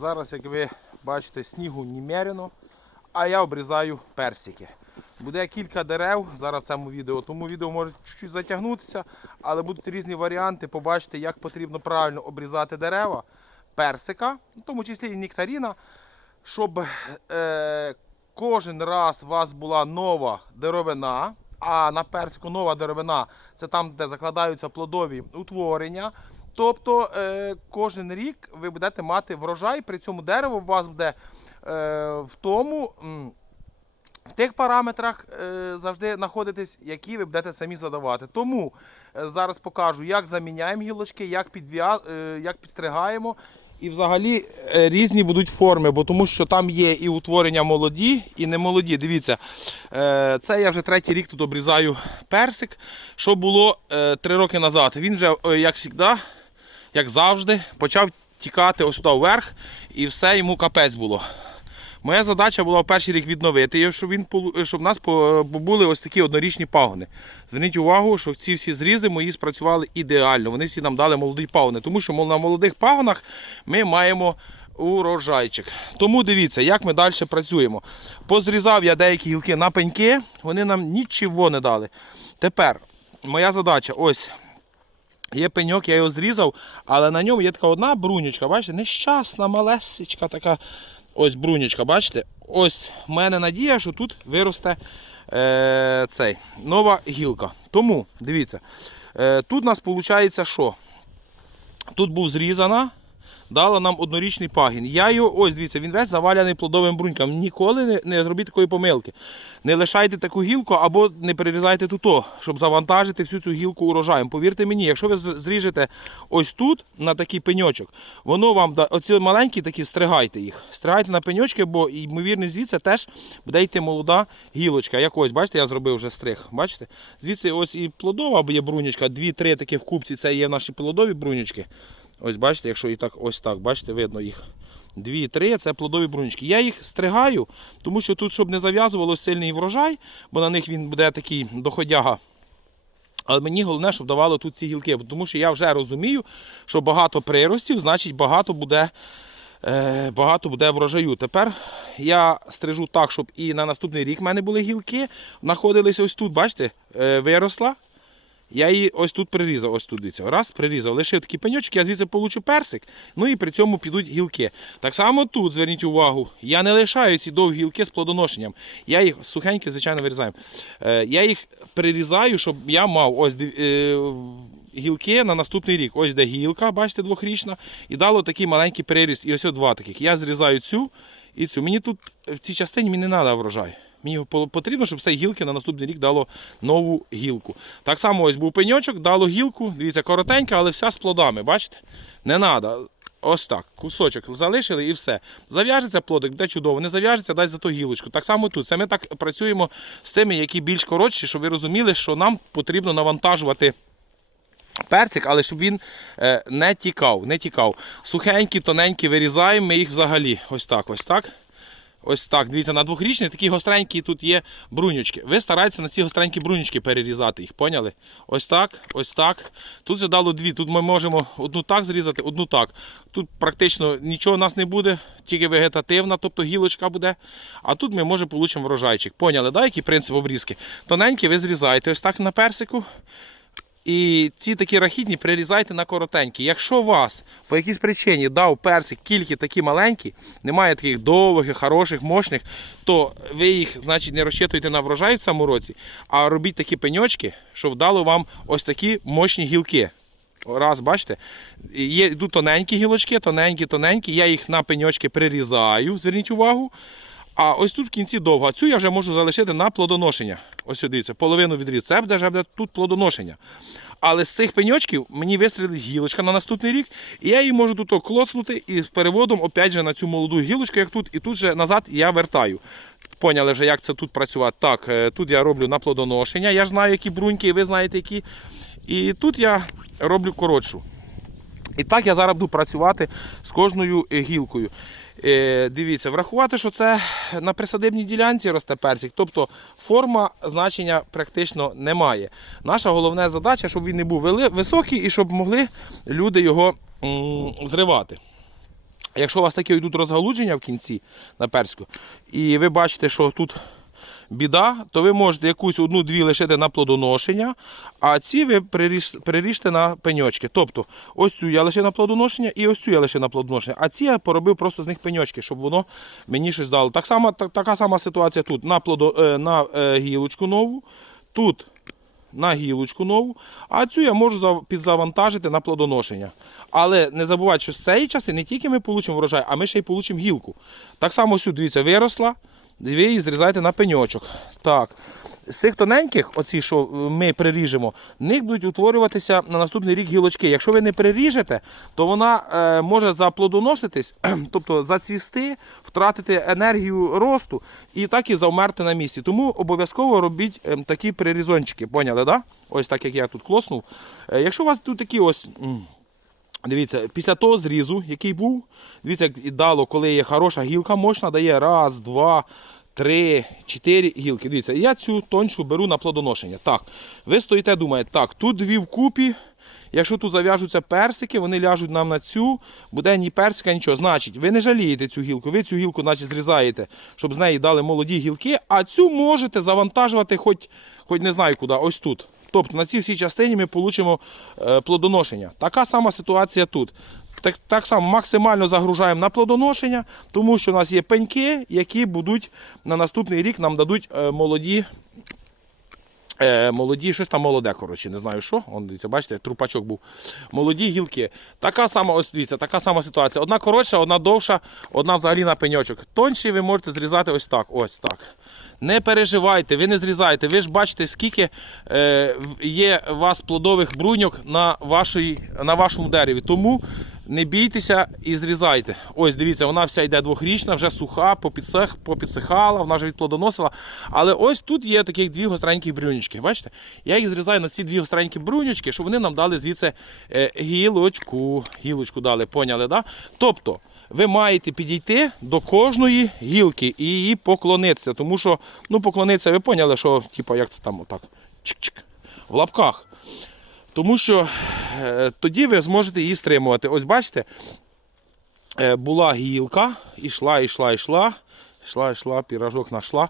Зараз, як ви бачите, снігу немерено, а я обрізаю персики. Буде кілька дерев зараз в цьому відео, тому відео може чуть-чуть затягнутися, але будуть різні варіанти. Побачите, як потрібно правильно обрізати дерева персика, в тому числі і нектаріна, щоб е, кожен раз у вас була нова деревина. А на персику нова деревина це там, де закладаються плодові утворення. Тобто е, кожен рік ви будете мати врожай, при цьому дерево у вас буде е, в тому. в тих параметрах е, завжди знаходитись, які ви будете самі задавати. Тому зараз покажу, як заміняємо гілочки, як, як підстригаємо. І взагалі різні будуть форми, бо тому що там є і утворення молоді, і не молоді. Дивіться, це я вже третій рік тут обрізаю персик. Що було три роки назад. Він вже, як завжди, як завжди, почав тікати ось туди вверх, і все йому капець було. Моя задача була в перший рік відновити його, щоб, він, щоб у нас були ось такі однорічні пагони. Зверніть увагу, що ці всі зрізи мої спрацювали ідеально. Вони всі нам дали молоді пагони, тому що на молодих пагонах ми маємо урожайчик. Тому дивіться, як ми далі працюємо. Позрізав я деякі гілки на пеньки, вони нам нічого не дали. Тепер моя задача ось Є пеньок, я його зрізав, але на ньому є така одна брунючка, бачите, нещасна, малесечка така. Ось брунючка, бачите? Ось в мене надія, що тут виросте е, цей, нова гілка. Тому, дивіться, е, тут у нас виходить що? Тут був зрізана, дала нам однорічний пагін. Я його, ось дивіться, він весь заваляний плодовим бруньком. Ніколи не, не зробіть такої помилки. Не лишайте таку гілку або не перерізайте тут, щоб завантажити всю цю гілку урожаєм. Повірте мені, якщо ви зріжете ось тут на такий пеньочок, воно вам оці маленькі такі стригайте їх. Стригайте на пеньочки, бо ймовірно звідси теж буде йти молода гілочка. Як ось, бачите, я зробив вже стриг. Бачите? Звідси ось і плодова є брунючка, дві-три такі в купці, це є наші плодові брунючки. Ось бачите, якщо і так, ось так, бачите, видно їх. Дві, три це плодові брунічки. Я їх стригаю, тому що тут, щоб не зав'язувало сильний врожай, бо на них він буде такий доходяга. Але мені головне, щоб давало тут ці гілки, тому що я вже розумію, що багато приростів, значить багато буде, е, багато буде врожаю. Тепер я стрижу так, щоб і на наступний рік в мене були гілки. Знаходилися ось тут, бачите, е, виросла. Я її ось тут прирізав, ось дивіться. Раз, прирізав, лишив такий пеньочок, я звідси получу персик, ну і при цьому підуть гілки. Так само тут, зверніть увагу, я не лишаю ці довгі гілки з плодоношенням. Я їх сухенькі, звичайно, вирізаю. Е, я їх прирізаю, щоб я мав ось е, гілки на наступний рік. Ось де гілка, бачите, двохрічна, і дало такий маленький приріз. І ось два таких. Я зрізаю цю і цю. Мені тут в цій частині мені не треба врожай. Мені потрібно, щоб з цієї гілки на наступний рік дало нову гілку. Так само ось був пеньочок, дало гілку. Дивіться, коротенька, але вся з плодами. Бачите? Не треба. Ось так. Кусочок залишили і все. Зав'яжеться плодик, буде чудово. Не зав'яжеться, дай зато гілочку. Так само тут. Це ми так працюємо з тими, які більш коротші, щоб ви розуміли, що нам потрібно навантажувати. Персик, але щоб він е, не тікав, не тікав. Сухенькі, тоненькі вирізаємо, ми їх взагалі ось так, ось так. Ось так, дивіться, на двохрічний такі гостренькі тут є брунючки. Ви стараєтеся на ці гостренькі брунючки перерізати їх, поняли? Ось так, ось так. Тут вже дало дві. Тут ми можемо одну так зрізати, одну так. Тут практично нічого у нас не буде, тільки вегетативна, тобто гілочка буде. А тут ми може получимо врожайчик. Поняли, да, який принцип обрізки? Тоненькі ви зрізаєте ось так на персику. І ці такі рахітні прирізайте на коротенькі. Якщо вас по якійсь причині дав персик тільки такі маленькі, немає таких довгих, хороших, мощних, то ви їх значить, не розчитуєте на врожай в цьому році, а робіть такі пеньочки, щоб дало вам ось такі мощні гілки. Раз, бачите, є йдуть тоненькі гілочки, тоненькі, тоненькі. Я їх на пеньочки прирізаю, зверніть увагу. А ось тут в кінці довго. Цю я вже можу залишити на плодоношення. Ось дивіться, половину відріз. Це буде вже буде тут плодоношення. Але з цих пеньочків мені вистрілить гілочка на наступний рік, і я її можу тут клоцнути і з переводом опять же на цю молоду гілочку, як тут, і тут же назад я вертаю. Поняли вже, як це тут працювати. Так, е, тут я роблю на плодоношення. Я знаю, які бруньки, і ви знаєте, які. І тут я роблю коротшу. І так я зараз буду працювати з кожною гілкою. Е, дивіться, врахувати, що це на присадибній ділянці росте персик, тобто форма значення практично немає. Наша головна задача, щоб він не був високий і щоб могли люди його зривати. Якщо у вас такі йдуть розгалудження в кінці на перську, і ви бачите, що тут біда, то ви можете якусь одну-дві лишити на плодоношення, а ці ви приріж, приріжте на пеньочки. Тобто, ось цю я лишив на плодоношення і ось цю я лишив на плодоношення. А ці я поробив просто з них пеньочки, щоб воно мені щось дало. Так само, так, така сама ситуація тут. На, плодо, е, на е, гілочку нову, тут на гілочку нову, а цю я можу підзавантажити на плодоношення. Але не забувайте, що з цієї частини не тільки ми отримаємо врожай, а ми ще й отримаємо гілку. Так само сюди, дивіться, виросла, ви її зрізаєте на пеньочок. Так. З цих тоненьких, оці, що е, ми приріжемо, в них будуть утворюватися на наступний рік гілочки. Якщо ви не приріжете, то вона е, може заплодоноситись, тобто зацвісти, втратити енергію росту і так і завмерти на місці. Тому обов'язково робіть ем, такі прирізончики. Поняли, да? Ось так як я тут клоснув. Е, якщо у вас тут такі ось. Дивіться, після того зрізу, який був, дивіться, як дало, коли є хороша гілка, мощна, дає раз, два, три, чотири гілки. Дивіться, я цю тоншу беру на плодоношення. Так, ви стоїте, думаєте, так, тут дві вкупі. Якщо тут зав'яжуться персики, вони ляжуть нам на цю, буде ні персика, нічого. Значить, ви не жалієте цю гілку, ви цю гілку наче зрізаєте, щоб з неї дали молоді гілки, а цю можете завантажувати хоч, хоч не знаю куди, ось тут. Тобто на цій всій частині ми отримаємо е, плодоношення. Така сама ситуація тут. Так, так само максимально загружаємо на плодоношення, тому що у нас є пеньки, які будуть на наступний рік нам дадуть е, молоді. Е, молоді, щось там молоде, коротше, не знаю що. Он, дивіться, бачите, трупачок був. Молоді гілки. Така сама, ось дивіться, така сама ситуація. Одна коротша, одна довша, одна взагалі на пеньочок. Тонші ви можете зрізати ось так. Ось так. Не переживайте, ви не зрізайте. Ви ж бачите, скільки е, є у вас плодових бруньок на, вашій, на вашому дереві. Тому не бійтеся і зрізайте. Ось дивіться, вона вся йде двохрічна, вже суха, попідсих, попідсихала, вона вже відплодоносила. Але ось тут є таких дві гостренькі брунючки. Бачите? Я їх зрізаю на ці дві гостренькі брунючки, щоб вони нам дали звідси е, гілочку. Гілочку дали, поняли, да? Тобто. Ви маєте підійти до кожної гілки і її поклонитися. Тому що, ну, поклонитися, ви поняли, що, типу, як це там отак, чик-чик, в лапках. Тому що е, тоді ви зможете її стримувати. Ось бачите, е, була гілка, ішла, ішла, ішла. Йшла, йшла, пірожок знайшла.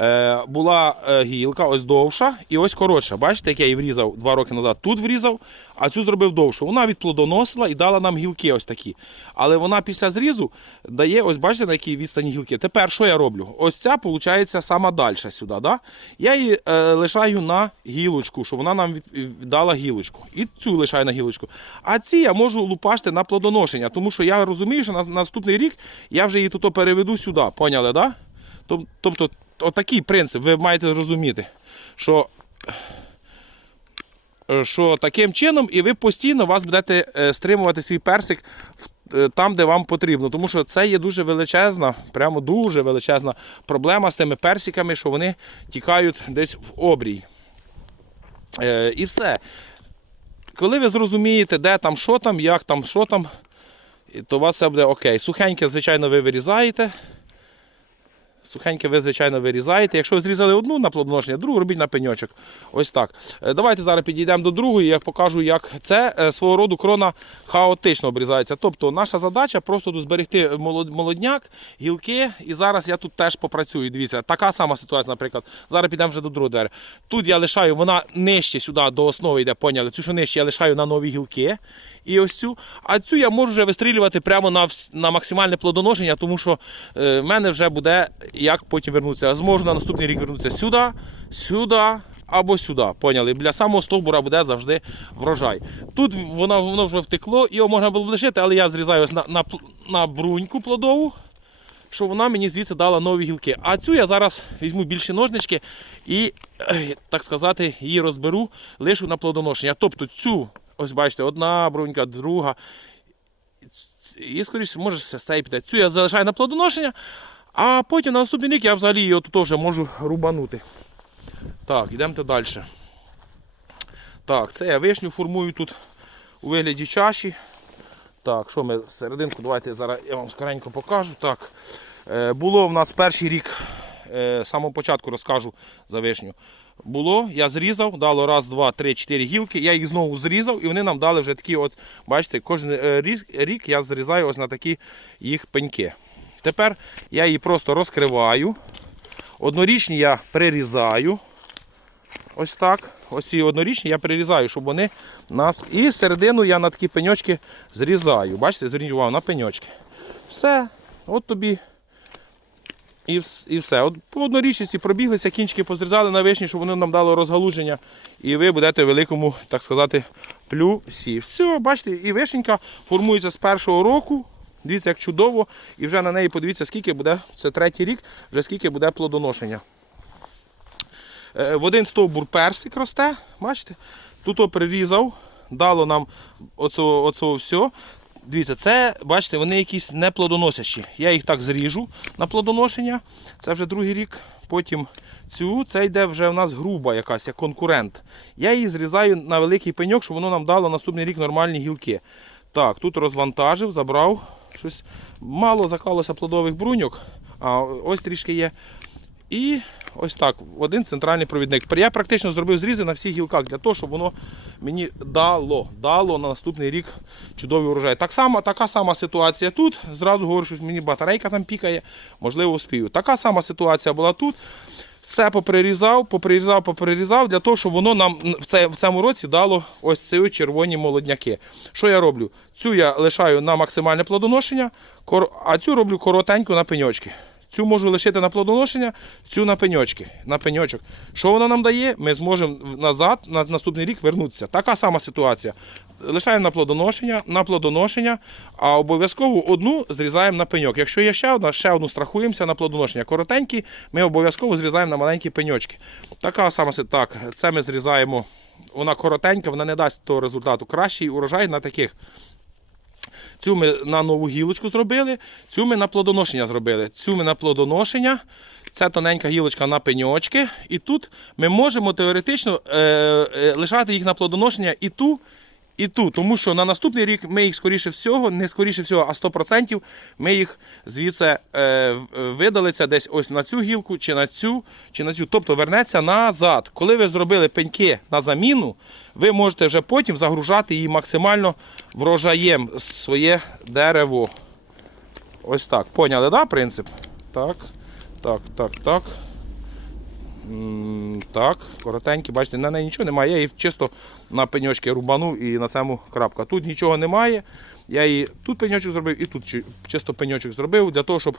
Е, була е, гілка, ось довша і ось коротша. Бачите, як я її врізав два роки назад. Тут врізав, а цю зробив довшу. Вона відплодоносила і дала нам гілки ось такі. Але вона після зрізу дає, ось бачите, на якій відстані гілки. Тепер що я роблю? Ось ця, виходить, сама далі сюди. Да? Я її е, лишаю на гілочку, щоб вона нам віддала гілочку. І цю лишаю на гілочку. А ці я можу лупашти на плодоношення, тому що я розумію, що на наступний рік я вже її тут переведу сюди. Поняли, да? Тобто, отакий принцип, ви маєте розуміти, що, е, що таким чином і ви постійно вас будете е, стримувати свій персик е, там, де вам потрібно. Тому що це є дуже величезна, прямо дуже величезна проблема з тими персиками, що вони тікають десь в обрій. І все. Коли ви зрозумієте, де там, що там, як там, що там, то у вас все буде окей. Сухеньке, звичайно, ви вирізаєте. Сухеньке ви, звичайно, вирізаєте. Якщо ви зрізали одну на плодоношення, другу робіть на пеньочок. Ось так. Е, Давайте зараз підійдемо до другої, я покажу, як це е, свого роду крона хаотично обрізається. Тобто наша задача просто тут зберегти молодняк, гілки. І зараз я тут теж попрацюю. Дивіться, така сама ситуація, наприклад. Зараз підемо вже до другого двері. Тут я лишаю, вона нижче сюди до основи йде, поняли? Цю, що нижче, я лишаю на нові гілки. І ось цю. А цю я можу вже вистрілювати прямо на, на максимальне плодоношення, тому що е, в мене вже буде як потім вернутися. Я зможу на наступний рік вернутися сюди, сюди або сюди. Поняли? Біля самого стовбура буде завжди врожай. Тут воно, воно вже втекло, його можна було б лишити, але я зрізаю на, на, на бруньку плодову. Щоб вона мені звідси дала нові гілки. А цю я зараз візьму більші ножнички і, так сказати, її розберу, лишу на плодоношення. Тобто цю, ось бачите, одна брунька, друга. І, скоріше, може, все піде. Цю я залишаю на плодоношення, а потім на наступний рік я взагалі тут вже можу рубанути. Так, йдемо далі. Так, це я вишню формую тут у вигляді чаші. Так, що ми серединку, давайте зараз я вам скоренько покажу. Так, е, було в нас перший рік, е, з самого початку розкажу за вишню. було, я зрізав, дало раз, два, три, чотири гілки. Я їх знову зрізав, і вони нам дали вже такі, от, бачите, кожен е, рік я зрізаю ось на такі їх пеньки. Тепер я її просто розкриваю. Однорічні я прирізаю. Ось так. Ось ці однорічні я прирізаю, щоб вони на... І середину я на такі пеньочки зрізаю. Бачите, зверніть увагу на пеньочки. Все, от тобі. І, все. От по однорічності пробіглися, кінчики позрізали на вишні, щоб вони нам дали розгалуження. І ви будете в великому, так сказати, плюсі. Все, бачите, і вишенька формується з першого року. Дивіться, як чудово. І вже на неї подивіться, скільки буде, це третій рік, вже скільки буде плодоношення. Е, В один стовбур персик росте, бачите? Тут прирізав, дало нам оцього, оцього все. Дивіться, це, бачите, вони якісь не плодоносящі. Я їх так зріжу на плодоношення. Це вже другий рік. Потім цю, це йде вже в нас груба якась, як конкурент. Я її зрізаю на великий пеньок, щоб воно нам дало наступний рік нормальні гілки. Так, тут розвантажив, забрав. Щось мало заклалося плодових бруньок, а ось трішки є. І ось так, один центральний провідник. Я практично зробив зрізи на всіх гілках для того, щоб воно мені дало, дало на наступний рік чудовий урожай. Так само, така сама ситуація тут. Зразу говорю, що мені батарейка там пікає, можливо, успію. Така сама ситуація була тут. Все поприрізав, поприрізав, поприрізав для того, щоб воно нам в цьому році дало ось ці червоні молодняки. Що я роблю? Цю я лишаю на максимальне плодоношення, а цю роблю коротеньку на пеньочки. Цю можу лишити на плодоношення, цю на пеньочки, на пеньочок. Що воно нам дає? Ми зможемо назад на наступний рік вернутися. Така сама ситуація. Лишаємо на плодоношення, на плодоношення, а обов'язково одну зрізаємо на пеньок. Якщо є ще одна, ще одну страхуємося на плодоношення. Коротенькі, ми обов'язково зрізаємо на маленькі пеньочки. Така сама. Так, це ми зрізаємо. Вона коротенька, вона не дасть того результату. Кращий урожай на таких Цю ми на нову гілочку зробили, цю ми на плодоношення зробили. Цю ми на плодоношення. Це тоненька гілочка на пеньочки. І тут ми можемо теоретично е, е, лишати їх на плодоношення і ту, і ту. Тому що на наступний рік ми їх скоріше всього, не скоріше всього, а 100% ми їх звідси е, видалиться десь ось на цю гілку, чи на цю, чи на цю. Тобто вернеться назад. Коли ви зробили пеньки на заміну, ви можете вже потім загружати її максимально врожаєм своє дерево. Ось так. Поняли, да, принцип? Так, так, так, так. Так, коротенькі, бачите, на неї нічого немає. Я її чисто на пеньочки рубанув і на цьому крапка. Тут нічого немає. Я її тут пеньочок зробив і тут чисто пеньочок зробив для того, щоб